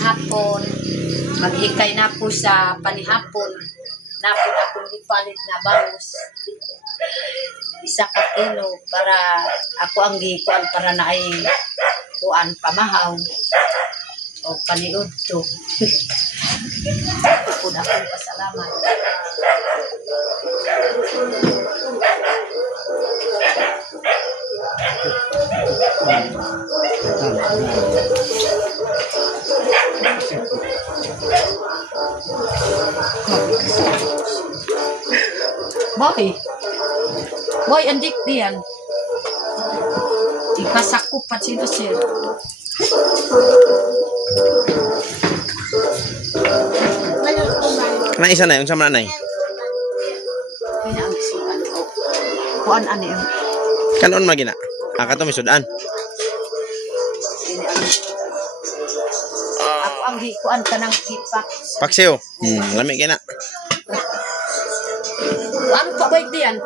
hapon, maghikay na po sa panihapon, napon akong ipalit na bangus. 1 kilo para ako ang gikuan para na ay kuan pamahaw o paniud to. Pud akong pasalamat. Boy, andik diyan. Ipasakop pa sino siya. Na isa na, unsa man na nay? Kaya ang sudan ko. Kuan ani ang Kanon magina. Kato mi sudan. ako ang gikuan kanang kipak. Paksiw. Lami kina. Ano pa ba diyan?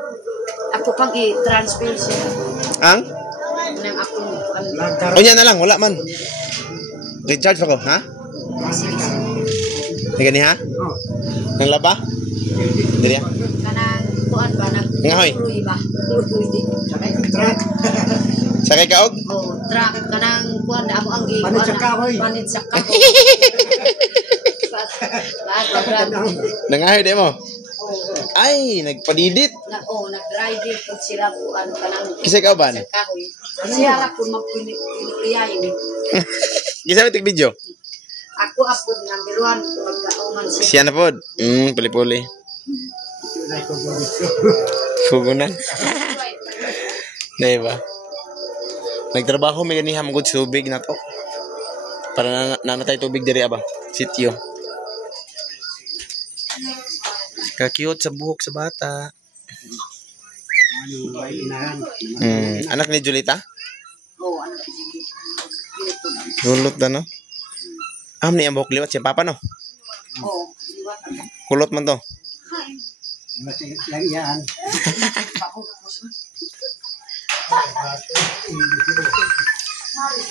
Ako pang i-transfer siya. Ang? Nang ako Unya na lang, wala man. Recharge ako, ha? Nagani ha? Nang laba? Diri ha? kanang kuan ba nang Ngahoy. Uy ba? Sakay ka og? Oh, truck kanang kuan amo ang gi. Panit sa kahoy. Panit sa kahoy. Lahat Nangahoy di mo? Ay, nagpadidit. nag-ride it pag sila kuan kanang Kisay ka ba? sa kahoy. Siya ra pud magpiniliyayin. Kisay tig video. Ako apod number 1 pagkauman siya. Siya na pod. Puli-puli. Fugunan. Diba? Nagtrabaho may ganiham gud tubig na to. Para nanatay tubig diri aba. Sityo. Ka-cute sa buhok sa bata. Anak ni Julita? Oh, ano ba sige. Gulot na no? Ni ang buhok liwat siya papa no? Oh, liwat ang Kulot man to. Lang yan.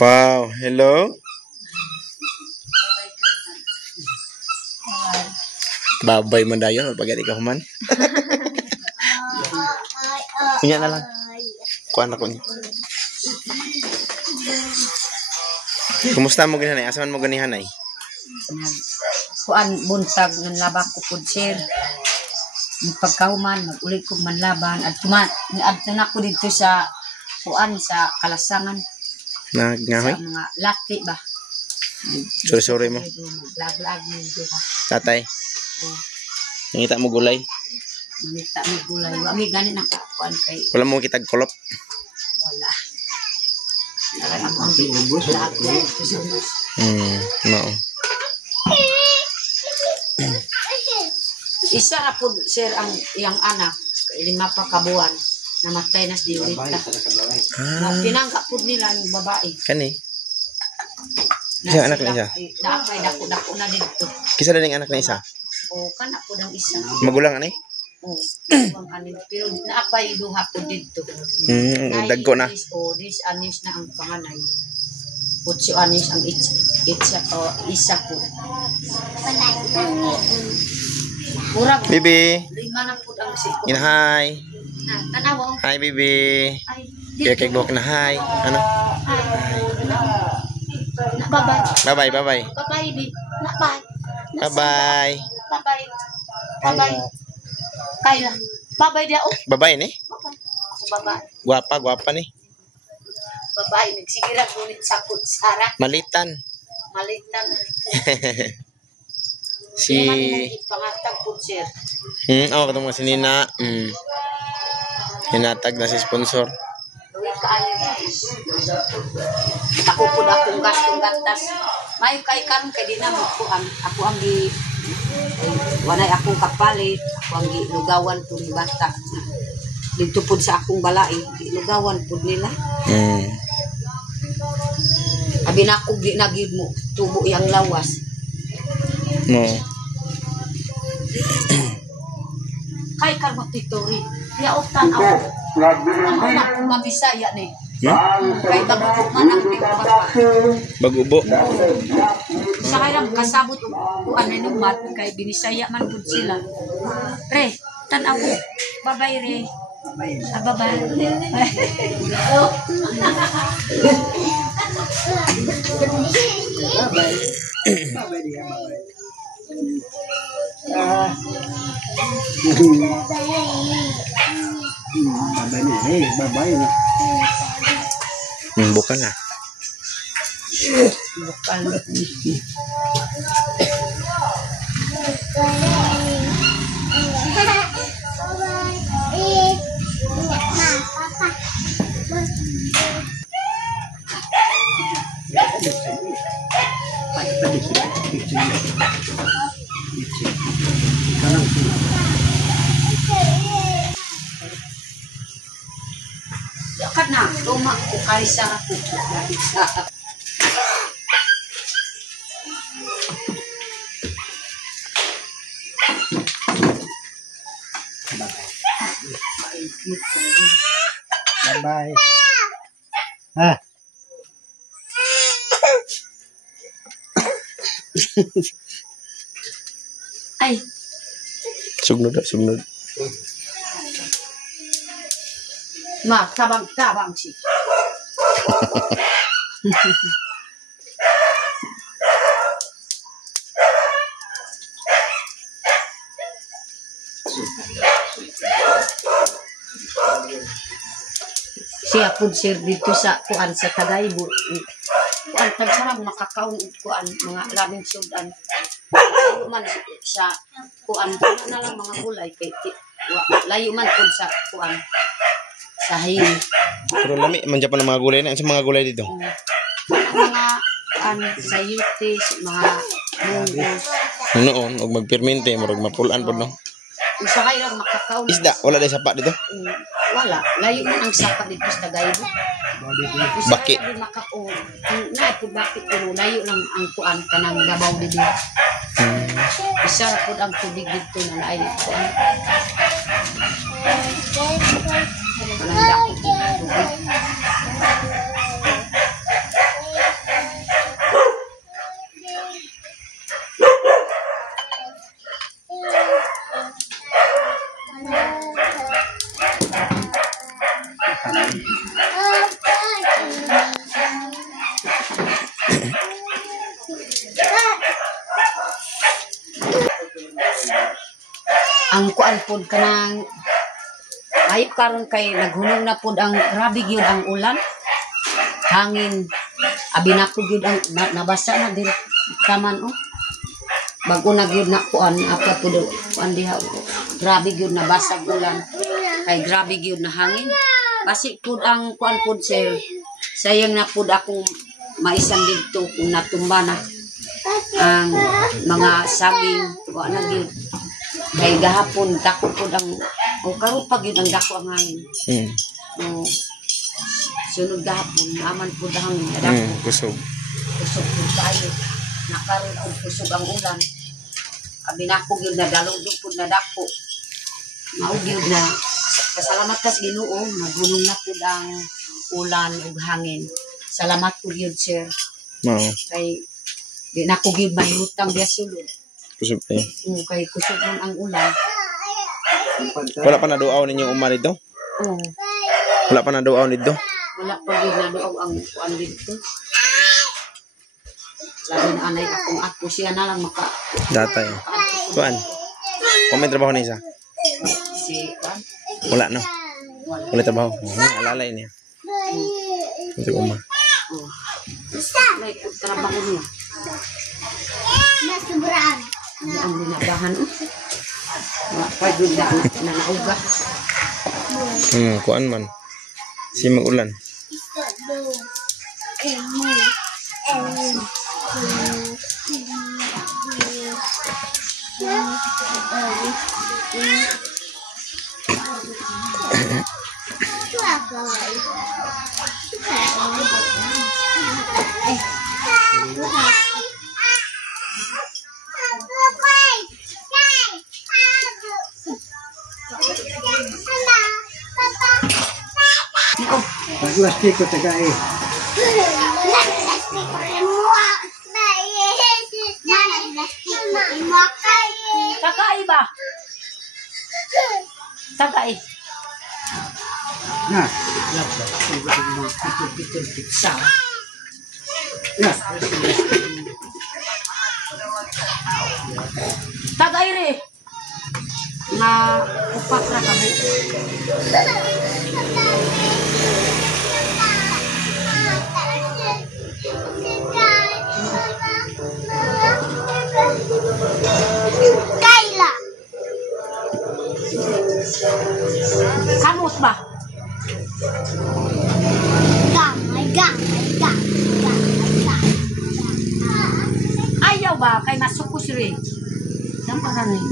Wow, hello. Babay man dayon pag ka human. Kunya na lang. Kuan ako niya. Kumusta mo ganihanay? Asa man mo ganihanay? kuan buntag ng labak ko pud sir. Pagkahuman mag-uli ko manlaban at kuman na ko dito sa kuan sa Kalasangan Nagngahoy? sa mga lati ba. Sorry mo. Lag-lag mo ba. Tatay. Oh, Nangita mo gulay. mangita mo gulay. Wa mi gani na kuan kay Wala mo kitag kulop. wala. Wala akong lahat na ito sa bus. Mao. Isa ra pud sir ang iyang anak 5 pa ka buwan namatay na si Diorita. Pinangga pud nila yung babae. Kani. Siya anak na isa. Naapay dako na dito. Kisa daling anak na isa. O kana pud ang isa. Magulang ani? O ang anin pero naapay duha pud dito. Dagko na. This anis na ang panganay. 8 anis ang isa po. Murag Bibi. 5 na pud ang si. Hi. Na tanaw. Hi, Bibi. Ay, Kaya kay buhok na hi. Ano? bye-bye. Bye-bye. Bye-bye, baby. Bye-bye. Bye-bye. Bye-bye. Bye-bye. Kaya. Bye-bye dia. Oh, Bye-bye ni. bye-bye. Gwapa ni. Bye-bye. Nagsigilag ngunit sa kutsara. Malitan. Malitan. Si Pangatag po, sir. katong mga sinina. Hinatag na si sponsor. Ako po na akong gastong gatas. May kay karon kay di na mo ko ako ang gi wanay akong kapalit, ako ang gilugawan po ni bata. Dito po sa akong balay, gilugawan po nila. Abi na ako di nagid mo tubo yang lawas. No. Kay karmo titori. Ya utan ako. Ano na kung mabisaya ni. Kay bago man ang bata. Bagubo. Usa kay lang kasabot ko ano yung mat kay binisaya man pud sila. Re, tan-aw. Babay re. Babay. Babay dia, babay. Babay na, babay na. Bukan na. Lokal. Yakat na, tuma ko kay sa kuko. Bye-bye. Ah. Ay, Sugnod. ma, tabang si. Siya pud sir dito sa kuan sa Tagaybo. Kuan tagsarang makakaon kuan mga labing sudan. Layo man sa kuan na lang mga gulay kay layo man pud sa kuan sa hayin. Pero lami man Japan ang mga gulay na sa mga gulay dito. Mga sayutis, mga munggos. Noon og magpermente murag mapulan pod no. Usa kay lang makakaon. Isda wala day sapa dito. Wala, layo man ang sapa dito sa Tagaybo. Baki. Makaon. Na pud bakit kuno layo lang ang kuan kanang gabaw dito. Isa ra pud ang tubig dito na naay kuan. Kanang dako tubig. Ang kuan pod kanang ay karon kay naghunong na pod ang grabe gyud ang ulan. Hangin abi na ko gyud ang nabasa na din taman oh. Bago na gyud na kuan apa pod kuan diha. Grabe gyud nabasag ulan. Kay grabe gyud na hangin. Basi pod ang kuan pod sir. Sayang na pod akong maisan dito kung natumba na ang mga saging wa na gyud. Kay gahapon dako pod ang karon pa gyud ang dako ang hangin. Sunod gahapon aman pod ang hangin dako. Kusog. Kusog pod tayo. Nakaroon og kusog ang ulan. Abi nako gyud na dalog pod na dako. Mao gyud na pasalamat kas Ginoo naghunong na pod ang ulan ug hangin. Salamat po gyud sir. Mao. Kay di nako gyud mahutang biya sulod. Kusog tayo. Kay kusog man ang ulan. Wala pa na duaw ninyo uma dito? Oo. Wala pa na duaw dito? Wala pa gyud na duaw ang kuan dito. Labi na anay ako siya na lang maka Datay. Kuan. Kung may trabaho na isa? si kuan. Wala no. Wala trabaho. Alalay niya. Ito uma. Oh. May trabaho niya. Nasubraan. Ang binabahan. Pwede na nauga. Kuan man. Si magulan. Plastik ko tagay. Tagay. Ha. Pitol pizza. Ya. Tagay rin. Nga upat na kami. Kayla. Kamot ba? Gang. Ayaw ba? Kay masukos rin. Saan pa na rin?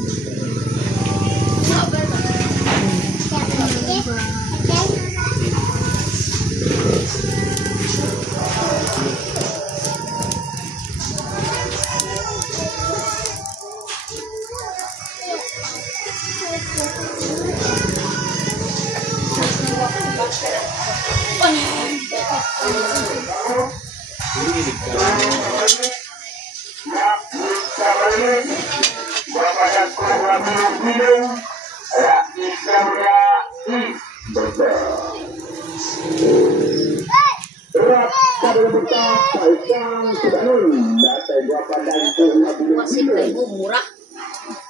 Masih kayo murah.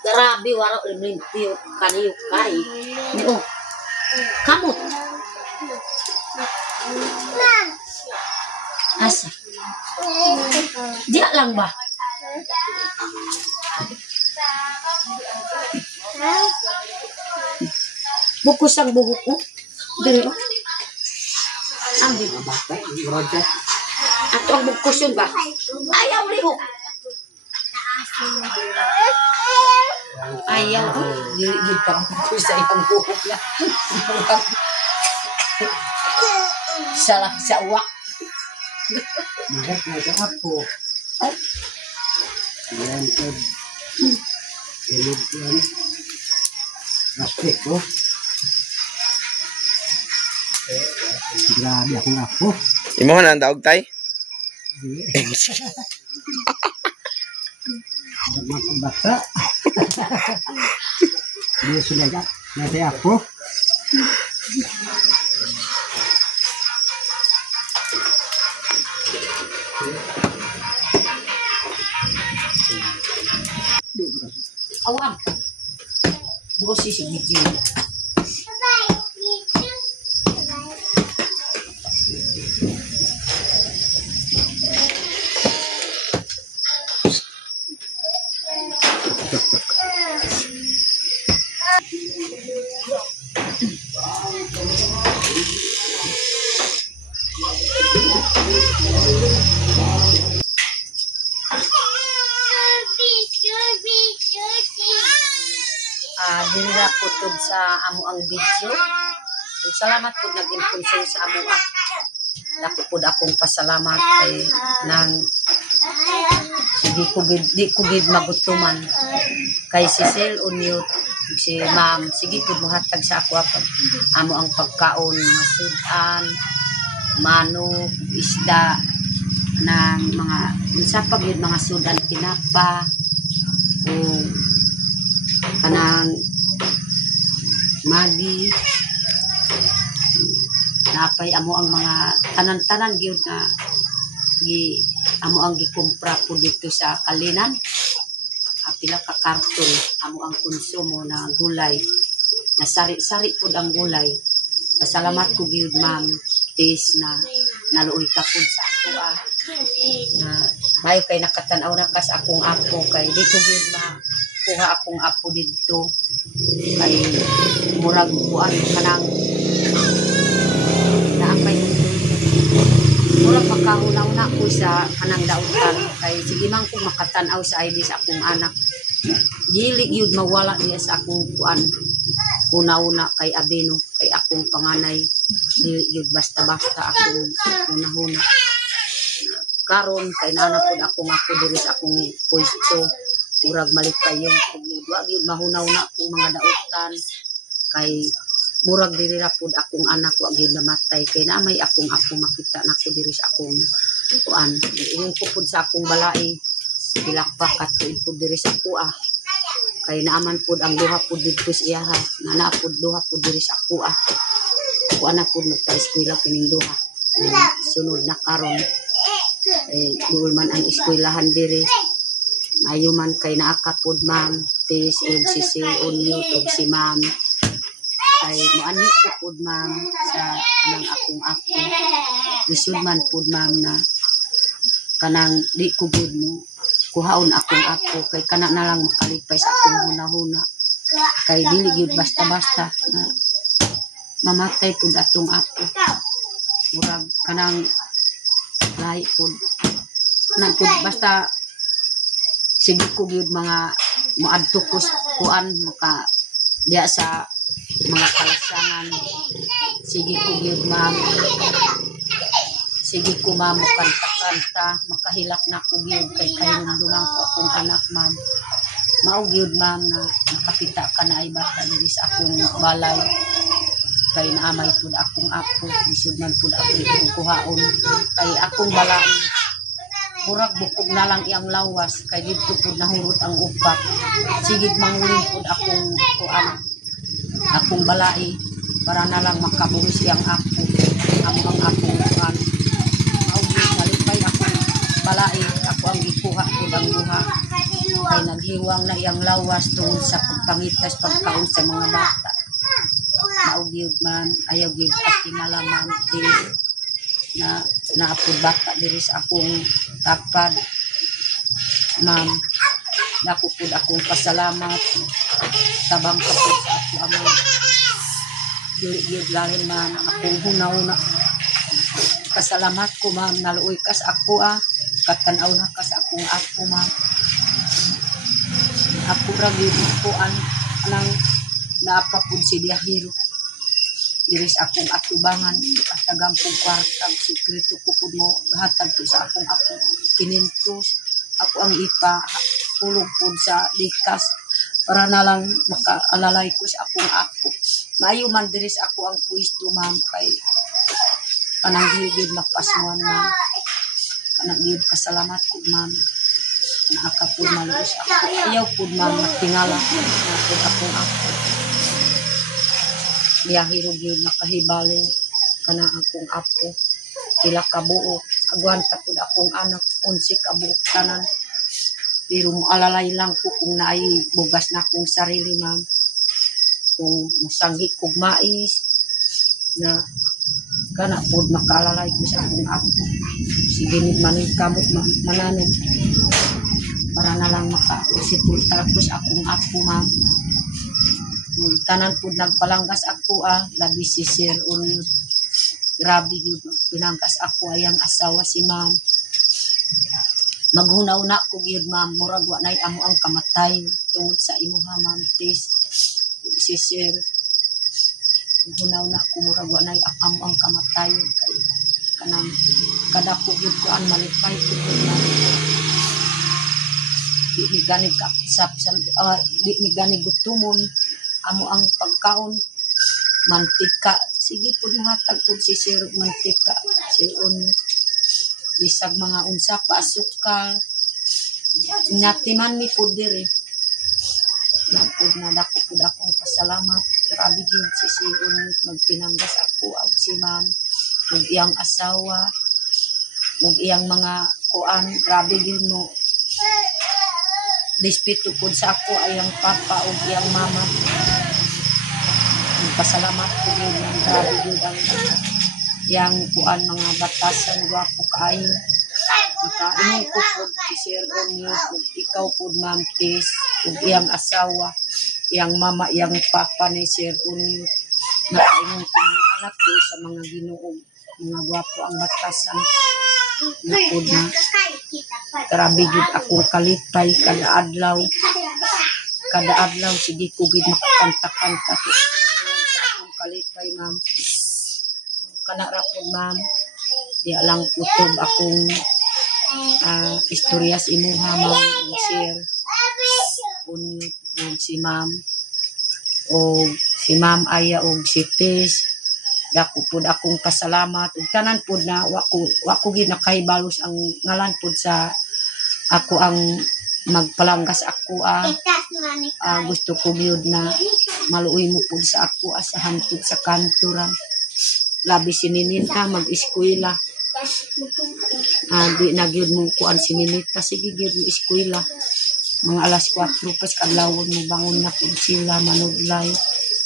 Grabe waro limpyo kaniyo kay. Ni oh. Kamot. Asa. Dia lang ba? Bukus ang buhok ko. Dili oh. Ambil. Ato ang bukus yun ba? Ayaw lihok. Ayaw ko. Dili pang bukus sa iyang buhok na. Salah sa uwak. Magat na ito ako. Yan ito. Ilog yan. Plastic ko. Grabe akong ako. Imo na ang daog tay. Bata. Dia sudah ya. Nanti aku. Awam. Dua sisi biji. Dili na po tug sa amo ang video. Salamat po nag-impulso sa amo ah. Dako po akong pasalamat kay nang di ko gid magutuman kay si Sel Unyot si Ma'am sige po muhatag sa ako apag amo ang pagkaon mga sudan, manok, isda ng mga unsa pa gyud mga sudan tinapa o kanang magi napay amo ang mga tanan-tanan gyud na amo ang gikumpra po dito sa Kalinan. Pila ka karton amo ang konsumo na gulay na sari-sari po ang gulay. Pasalamat ko gyud Ma'am Tis na naluoy ka po sa ako na mayo kay nakatan-aw na kas akong apo kay di ko gyud kuha akong apo dito kay murag kuan kanang naapay murag makahunaw na ko sa kanang dautan kay sige man ko makatan-aw sa ID sa akong anak dili gyud mawala niya sa akong kuan una-una kay Abeno kay akong panganay dili gyud basta-basta akong una-una karon kay nana pod akong ako diri sa akong pwesto murag malikayo wa gyud mahunaw na kung mga dautan kay murag diri ra pod akong anak wa gyud namatay kay naamay akong apo makita nako diri sa akong kuan ingon ko pod sa akong balai pilakpak at pod diri sa kuha kay naaman pud ang duha pud didto sa iya ha, na naapod duha pud diri sa ako ako anak pud magpa-eskwela kining duha. Sunod na karon duol man ang eskwelahan diri, ayo man kay naaka pud ma'am Tis ug si Unyot ug si ma'am ay moanyo ko pud ma'am sa kanang akong ako. Lisod man pud ma'am na kanang di ko gud mo kuhaon akong ako kay kana na lang makalipay sa akong hunahuna, kay dili gyud basta-basta na mamatay pud atong ako. Murag kanang lahi pud na pud basta sige ko gyud mga moadto ko kuan maka diya sa mga kalasangan. Sige ko gyud ma'am, sige ko ma'am kanta-kanta makahilak na ko gyud kay kahinumduman ko akong anak ma'am. Mao gyud ma'am na nakakita ka na ay bata diri sa akong balay kay naamay pud akong apo. Isud man pud ako kuhaon kay akong balay murag bukog na lang iyang lawas kay didto pud nahurot ang upat. Sigid manguling pud akong kuan akong balai para na lang makabuhis iyang ako ang akong kuan. Mao gyud nalipay akong balai ako ang gikuha pud ang duha kay naghiwang na iyang lawas tungod sa pagpangitas pagkaon sa mga bata. Mao gyud man ayaw gyud patingala man na naapod bata diri sa akong tapad ma'am. Dako pud akong pasalamat tabang kapud sa ako amo dili gyud lain man akong hunahuna. Kasalamat ko ma'am naluoy ka sa ako katanaw na ka sa akong ako ma'am. Ako ra gyud kuan nang naapapud si biyahero diri sa akong atubangan atagang kong kwartag sikreto ko pud mo hatag to sa akong ako kinintos ako ang ipa tulog pud sa likas para na lang makaalalay ko sa akong ako. Maayo man diri sa ako ang pwesto ma'am kay kanang gid magpasmuan ma'am. Kanang gid pasalamat ko ma'am na aka pud maluos ako. Ayaw pud ma'am magtingala pud akong ako. Biyahero gyud nakahibalo kana akong apo pila ka buok agwanta pud akong anak 11 ka buok tanan pero moalalay lang ko kung naay bugas na akong sarili ma'am, kung musanggi kog mais na kana pud makaalalay ko sa akong apo. Sige nid man kamot mananon para na lang makasipulta ko sa akong apo ma'am. Tanan pud nagpalanggas ako labi si Sir Unyot. Grabe gyud pinanggas ako ayang asawa si ma'am. Maghunaw-una ko gyud ma'am murag wa nay amo ang kamatay tungod sa imuha ma'am Tis si Sir. Maghunaw-una ko murag wa nay amo ang kamatay kay kanang kada ko gyud kuan malipay ko ma'am. Di mi gani kapsap di mi gani gutumon amo ang pagkaon mantika. Sige pud hatag pud si Sir mantika si Unyot bisag mga unsa pa asukal natiman mi pud diri na pud na dako pud akong pasalamat. Grabe gyud si Sir Unyot magpinanggas ako ug si ma'am ug iyang asawa ug iyang mga kuan. Grabe gyud mo dispito pud sa ako ayang papa ug iyang mama. Pasalamat ko gyud ang grabe gyud ang yang kuan mga batasan gwapo kaayo. Makaingon ko pud si Sir Unyot ug ikaw pud ma'am Tis ug iyang asawa, iyang mama, iyang papa ni Sir Unyot. Makaingon ko ng anak ko sa mga Ginoo, mga gwapo ang batasan. Na pud na grabe gyud akong kalipay kada adlaw. Kada adlaw sige ko gid makakanta-kanta akong kalipay ma'am. Kana ra pud ma'am di lang kutob akong istorya sa imuha ma'am ug Sir Unyot ug si ma'am o si ma'am Aya ug si Tis. Dako pud akong pasalamat ug tanan pud na wako gid nakahibalos ang ngalan pud sa ako ang magpalanggas ako gusto ko gyud na maluoy mo pud sa ako sa hantod sa kanturan. Labi si Ninita mag-eskwela. Di na gyud mo kuan si Ninita, sige gyud mo eskwela. Mga alas 4 pas kadlawon mo bangon na pud sila manudlay.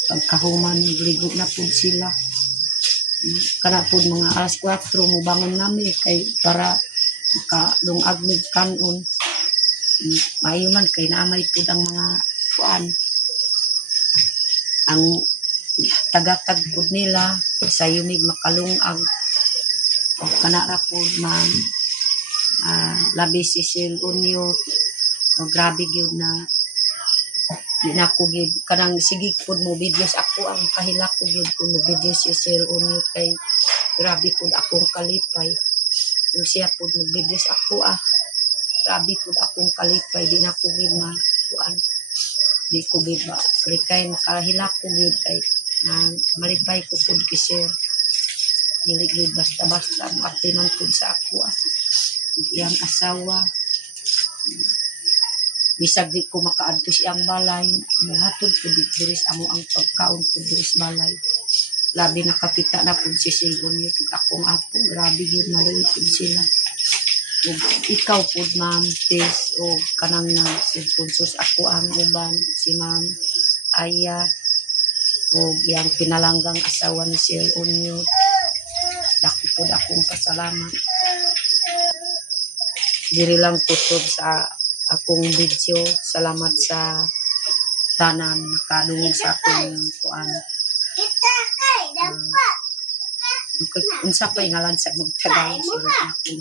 Pagkahuman ligo na pud sila. Kana pud mga alas 4 mo bangon nami kay para makalungag mig kanon. Maayo man kay naamay pud ang mga kuan. Ang tagatag pud nila sayo mig makalungag. O kana ra pud man labi si Sil Unyo. O grabe gyud na di na ko gyud kanang sige pud mo videos ako ang kahilak ko gyud ko mo videos si Sil Unyo kay grabe pud akong kalipay. Kung siya pud mo videos ako grabe pud akong kalipay di na ko gyud kuan. Di ko gyud ba kay makahilak ko gyud kay malipay ko pud kay Sir. Dili gyud basta-basta makati man pud sa ako iyang asawa. Bisag di ko makaadto siyang balay, muhatod po diri amo ang pagkaon po diri sa balay. Labi nakakita na po si Silgon niyo pag akong apo, grabe yun maluwi po sila. O, ikaw po ma'am, Tess, o kanang nagpunsos ako ang uban, si ma'am Aya, o yung pinalanggang asawa ni Silgon niyo. Dako po akong pasalamat. Diri lang tutod sa akong video. Salamat sa tanan nakadungog sa akong kuan. Unsa pay ngalan sa magtagal siguro ako.